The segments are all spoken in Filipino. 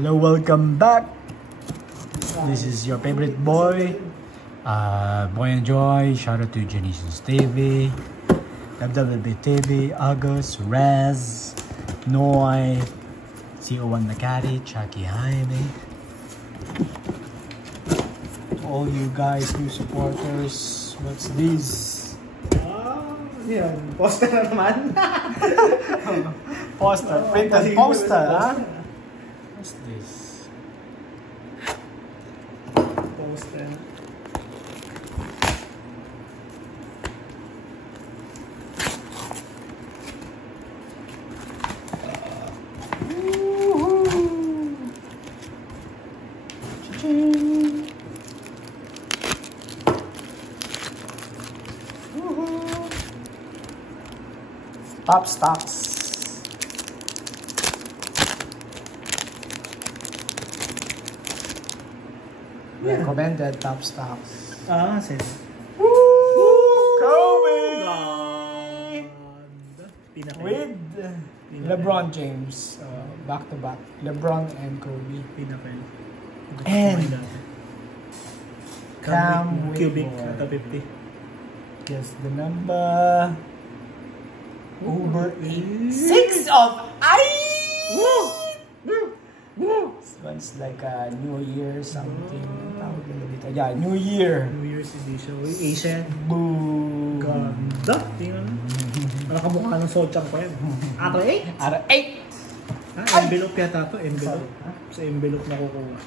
Hello, welcome back. This is your favorite boy, Boy and Joy. Shout out to Genesis TV, WWB TV, August, Raz, Noy, CO1 Nakati, Chucky Jaime. All you guys, new supporters, what's this? Yan, poster na naman. Poster, printed poster, ha? What's this? Poster. Top stocks. Recommended top stocks. Sino? Kobe! Pinaka. With LeBron James. Back to back. LeBron and Kobe. Pinaka. And Cam Cubic Whitmore. at 50. Guess the number. Uber 6 of ice! This one's like a New Year something. Yeah, New Year. New Year's edition. Asian. Boom! Ganda. Tingnan. Nakakamukha ng Sochang pa yan. Ato 8? Ara 8! Envelope yata to. Envelope. Sa envelope na kukuha.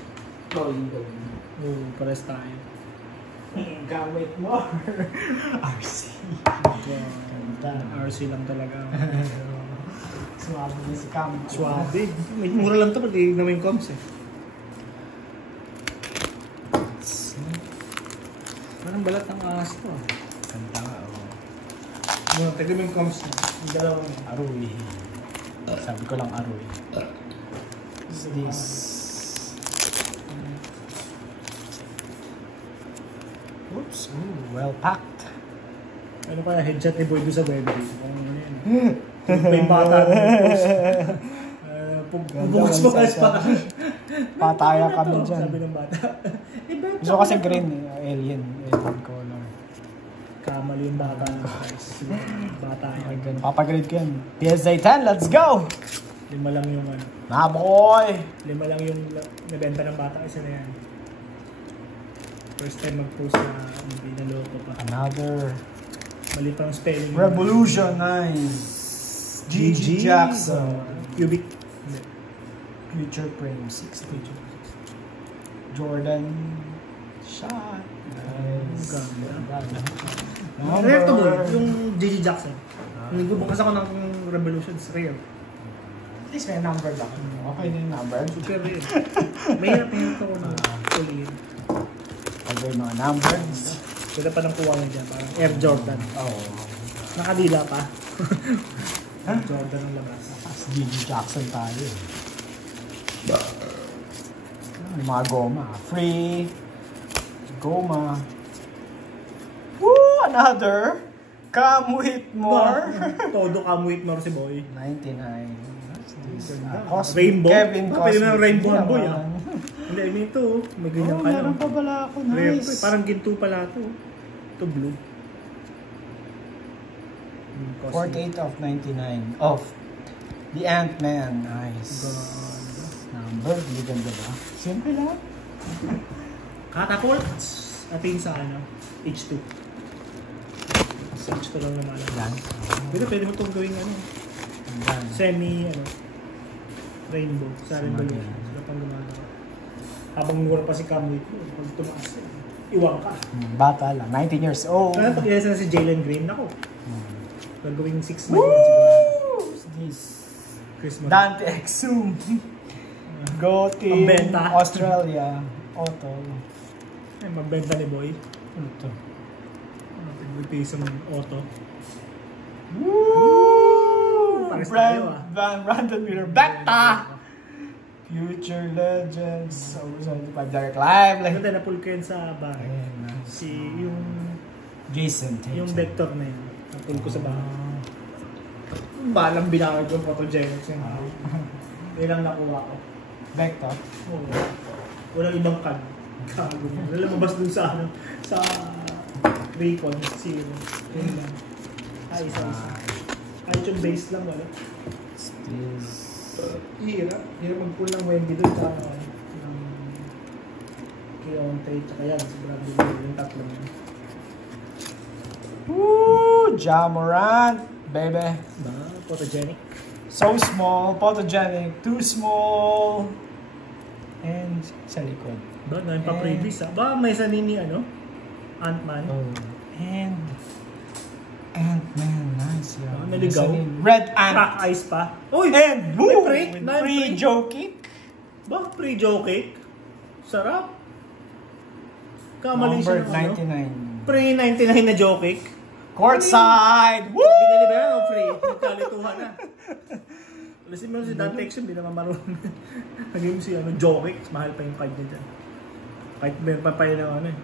Pares tayo. Gamit mo. RC. RC lang talaga. Suwabe din si Cam. Suwabe. Mura lang ito pati na may comms eh. Parang balat ng ahas to. Ganda nga. Mura, tignan mo yung comms na. Yung dalawang Aroy. Sabi ko lang Aroy. What's this? Oops. Ooh, well packed. ano kaya headshot ni Boy doon sa web. Kung ano yan. Pa yung bata. Bukas pa. Pataya kami dyan. Sabi ng bata. Gusto kasi green eh. Alien color. Kamali yung bata ng guys. Bata yan. Papagrade ko yan. PSA 10, let's go! 5 lang yung ano. Na boy! 5 lang yung nabenta ng bata. Isa na yan. First time mag-post na hindi naloko pa. Another Mali pang spelling. Revolution, nice. GG Jackson. Cubic. Future Frame 60. Jordan shot. Nice. Rare to boy. Yung GG Jackson. Nagbubukas ako ng Revolutions. Rare. At least may number lang. Okay na yung number. Super rare. Mahirap ako na tuloy. Okay, mga numbers. Sila pa nang kuha niya dyan. Parang Air Jordan. Oo. Nakadila pa. Air Jordan ang labas. As GG Jackson tayo. Yung mga goma. Free. Goma. Woo! Another. Cam Whitmore. Todo Cam Whitmore si Boy. 99. Rainbow? Kevin Pwede Cosby. na rainbow ang Boy ah. Hindi, I mean ito. May ganyan ka meron pa pala ako. Nice. Parang ginto pala ito. Ito blue. 48 of 99. Of the Ant-Man. Nice. Number. Hindi ganda ba? Simple lang. Catapult. Ating sa ano? H2. H2 lang naman. Yan. Pero pwede mo itong gawing ano. Yan. Semi ano. Rainbow. Sa Revolution. Sila pang gumagawa. Habang mura pa si Cam Whitmore. Pag tumaas eh. Iwang ka. Bata lang. 19 years old. Kaya pag ilasa na si Jalen Green, ako. Gagawing 6 months. Woo! This. Christmas. Dante Exum. Go team. Australia. Auto. Ay, magbenta ni Boy. Ano to? Tigil-piso ng auto. Woo! Pares tayo ah. Brandon Miller. Becta! Future Legends. 75 Dark Live. Ganda na pull ko yun sa bahay. Si yung Jason Tate. yung vector na yun. Napull ko sa bahay. Balang binakad ko photogenics yun. Yun ang nakuha ko. Vector. Oo. Walang ibang card. Gago. Lalabas dun sa ano, sa Raycon, 0. Yun lang. Ay, isa. Kahit yung base lang, wala. Hirap. Hirap mag-pull ng Wendy doon sa ng Keontae, tsaka yan. Sobrang din yung tatlong yun. Woo! Ja Morant, baby. Photogenic. So small, photogenic, too small. And sa likod. Ba, ngayon pa previous ha. Ba, may sa nini ano? Ant-Man. Oh. And Ant-Man, nice. Yeah. Naligaw. Red Ant. Crack ice pa. Uy! And boom! Free Joe kick. Ba, free Joe cake? Sarap. Kamali Number siya ng 99. Free 99 na Joe cake. Courtside! Woo! Binili ba yan o free? Nagkalituhan na. Kasi mo si Dante Exum, hindi naman marunong. Naging mo si Joe cake, mahal pa yung card niya dyan. Kahit may papay ng ano eh.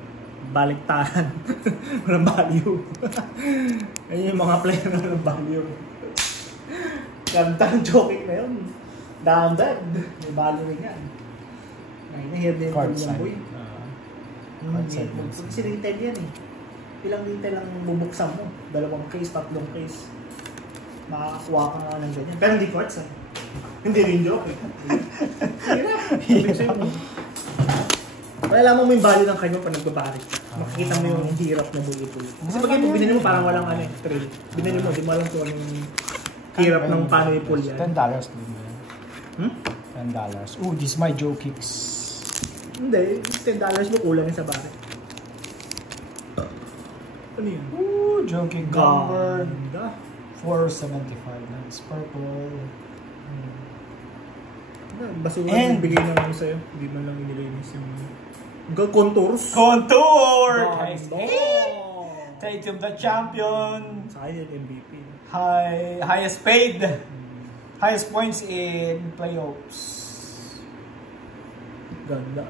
Baliktaran. Walang value. Ayun yung mga player na walang value. Ganda ng Joe cake na yun. Down dead. May value rin yan. Nahihir din yung boy. Kasi retail yan eh. Ilang retail ang bubuksan mo. 2 case, 3 case. Makakakuha ka nga ng ganyan. Pero hindi quartz ah. Hindi rin joke eh. Hirap. Wala lamang mo yung value ng kayo pag nagbabarik. Makikita mo yung hirap na bulit-bulit. Kasi pag yung binili mo parang walang ano eh, thrill. Binili mo, di mo alam kung anong hirap ng paano i-pull yan. $10 din yan. $10. Oh, this is my Joe kicks. Hindi, $10 mo kulang yun sa barik. Ano yun? Ooh, Joe kick number Ganda. 475. Nice purple. Basura yung bigay na lang sa'yo. Hindi man lang inilinis yung contours. Contour! Oh. Tatum the champion. Sa akin yung MVP. Highest paid. Highest points in playoffs. Ganda.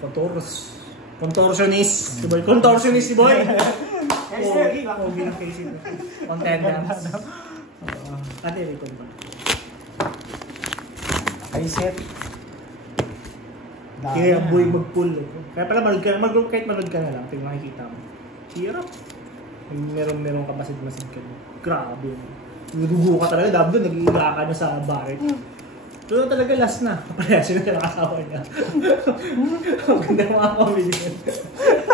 Contours. Contortionist. Si boy. Contortionist si boy. Pogi ng face ito. Contenders. Ate, record ba? Iset. Kaya boy mag-pull. Kaya pala kahit manood ka na lang, tingnan makikita mo. Hirap. Meron ka masid-masid ka. Grabe. Nudugo ka talaga, dahil doon nag-iiga ka na sa baret. Pero talaga last na. Kapareha sila na nakasawa niya. Ang ganda ng mga pamilya.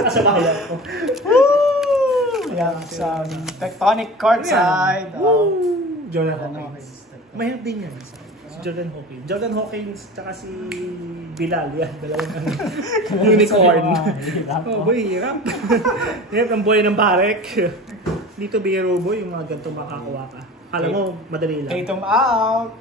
Kasabayan ko. Yeah, some tectonic courtside. Jordan Hawkins. Mahirap din yan. Si Jordan Hawkins. Jordan Hawkins tsaka si Bilal. Yan, dalawang unicorn. Oh boy, hirap. Hirap ang buhay ng barek. Dito biro boy, yung mga ganito makakuha ka. Alam mo, madali lang. Tatum out.